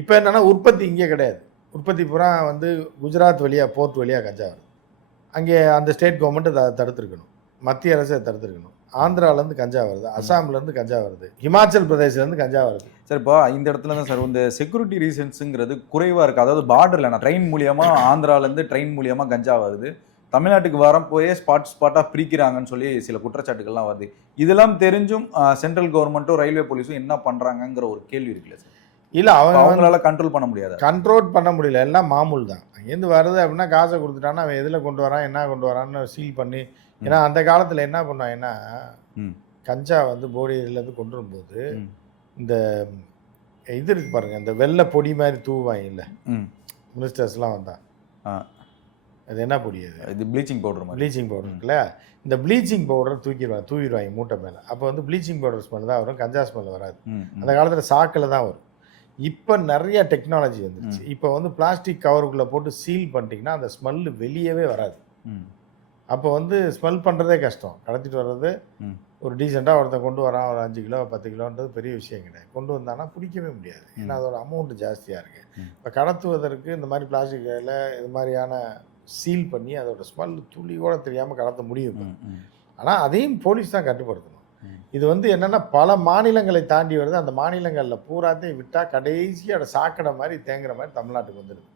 இப்போ என்னன்னா உற்பத்தி இங்கே கிடையாது. உற்பத்தி பூரா வந்து குஜராத் வழியாக போர்ட் வழியாக கஞ்சா வருது அங்கே அந்த ஸ்டேட் கவர்மெண்ட் அதை தடுத்துருக்கணும். மத்திய அரசு தடுத்துருக்கணும். ஆந்திராலேருந்து கஞ்சா வருது அசாம்லேருந்து கஞ்சா வருது ஹிமாச்சல் பிரதேஷ்லேருந்து கஞ்சா வருது. சார் இப்போ இந்த இடத்துல தான் சார் இந்த செக்யூரிட்டி ரீசன்ஸுங்கிறது குறைவாக இருக்குது அதாவது பார்டரில் நான் ட்ரெயின் மூலியமாக ஆந்திராலேருந்து ட்ரெயின் மூலியமாக கஞ்சா வருது. தமிழ்நாட்டுக்கு வரப்போயே ஸ்பாட் ஸ்பாட்டாக பிரிக்கிறாங்கன்னு சொல்லி சில குற்றச்சாட்டுகள்லாம் வருது. இதெல்லாம் தெரிஞ்சும் சென்ட்ரல் கவர்மெண்ட்டும் ரயில்வே போலீஸும் என்ன பண்ணுறாங்கங்கிற ஒரு கேள்வி இருக்குல்ல சார்? இல்லை அவங்க அவங்களால கண்ட்ரோல் பண்ண முடியாது? கண்ட்ரோல் பண்ண முடியல. எல்லாம் மாமூல் தான். அங்கேருந்து வருது அப்படின்னா காசை கொடுத்துட்டான்னா அவன் எதில் கொண்டு வரான் என்ன கொண்டு வரான்னு சீல் பண்ணி ஏன்னா அந்த காலத்தில் என்ன பண்ணுவாங்கன்னா ம். கஞ்சா வந்து போடியிலேருந்து கொண்டு வரும்போது. இந்த இது இருக்கு பாருங்க இந்த வெள்ளை பொடி மாதிரி தூவாங்க இல்லை? ம். மினிஸ்டர்ஸ்லாம் வந்தா. ஆ. அது என்ன பொடி அது? இது ப்ளீச்சிங் பவுடர் மாதிரி. ப்ளீச்சிங் பவுடர் இருக்குல்ல? இந்த ப்ளீச்சிங் பவுடர் தூக்கிடுவாங்க தூக்கிடுவாங்க மூட்டை மேலே. அப்போ வந்து ப்ளீச்சிங் பவுடர் ஸ்மெல் தான் வரும் கஞ்சா ஸ்மெல் வராது. அந்த காலத்தில் சாக்கில் தான் வரும். இப்போ நிறைய டெக்னாலஜி வந்துருச்சு இப்போ வந்து பிளாஸ்டிக் கவருக்குள்ளே போட்டு சீல் பண்ணிட்டீங்கன்னா அந்த ஸ்மெல்லு வெளியவே வராது. அப்போ வந்து ஸ்மெல் பண்ணுறதே கஷ்டம் கடத்திட்டு வர்றது. ஒரு டீசெண்டாக ஒருத்தன் கொண்டு வரான் ஒரு அஞ்சு கிலோ பத்து கிலோன்றது பெரிய விஷயம் கிடையாது கொண்டு வந்தானா பிடிக்கவே முடியாது ஏன்னா அதோட அமௌண்ட் ஜாஸ்தியாக இருக்குது. இப்போ கடத்துவதற்கு இந்த மாதிரி பிளாஸ்டிக் இதில் இது மாதிரியான சீல் பண்ணி அதோட ஸ்மெல் துளி கூட தெரியாமல் கடத்த முடியும். ஆனால் அதையும் போலீஸ் தான் கட்டுப்படுத்தணும். இது வந்து என்னென்னா பல மாநிலங்களை தாண்டி வருது. அந்த மாநிலங்களில் பூராத்தையும் விட்டால் கடைசியாக சாக்கடை மாதிரி தேங்குற மாதிரி தமிழ்நாட்டுக்கு வந்துடுது